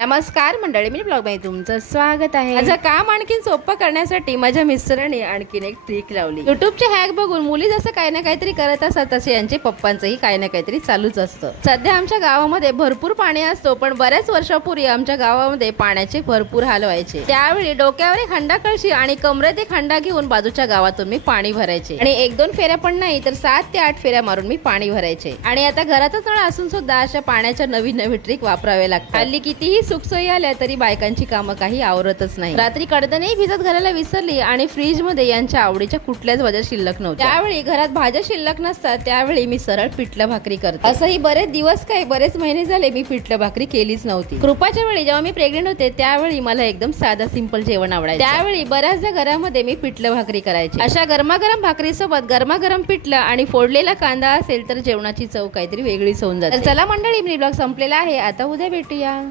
नमस्कार मंडळी, मी ब्लॉग मध्ये तुमचं स्वागत आहे. माझं काम आणखीन सोपं करण्यासाठी माझ्या मिस्टरांनी आणखीन एक ट्रिक लावली. युट्यूबचे हॅक बघून मुली जसं काही ना काहीतरी करत असतात तसे यांचे पप्पांचंही काही ना काहीतरी चालूच असतं. सध्या आमच्या गावामध्ये भरपूर पाणी असतो, पण बऱ्याच वर्षापूर्वी आमच्या गावामध्ये पाण्याचे भरपूर हाल व्हायचे. त्यावेळी डोक्यावर एक हंडा कळशी आणि कमरेत एक हंडा घेऊन बाजूच्या गावातून मी पाणी भरायचे आणि 1-2 फेऱ्या पण नाही तर 7 ते 8 फेऱ्या मारून मी पाणी भरायचे. आणि आता घरातच नळ असून सुद्धा अशा पाण्याच्या नवीन नवीन ट्रिक वापरावे लागतात. हल्ली कितीही सुखसोयी आल्या तरी बायकांची कामं काही आवरतच नाही. रात्री कडदनही भिजत घराला विसरली आणि फ्रीज मध्ये यांच्या आवडीच्या कुठल्याच भाज्या शिल्लक नव्हत्या. त्यावेळी घरात भाज्या शिल्लक नसतात, त्यावेळी मी सरळ पिठलं भाकरी करते. असंही बरेच दिवस काय बरेच महिने झाले मी पिठलं भाकरी केलीच नव्हती. कृपाच्या वेळी जेव्हा मी प्रेग्नेंट होते त्यावेळी मला एकदम साधा सिंपल जेवण आवडायचं. त्यावेळी बऱ्याचदा घरामध्ये मी पिठलं भाकरी करायची. अशा गरमागरम भाकरी सोबत गरमागरम पिठलं आणि फोडलेला कांदा असेल तर जेवणाची चव काहीतरी वेगळीच होऊन जाते. तर चला मंडळी, मी ब्लॉग संपलेला आहे. आता उद्या भेटूया.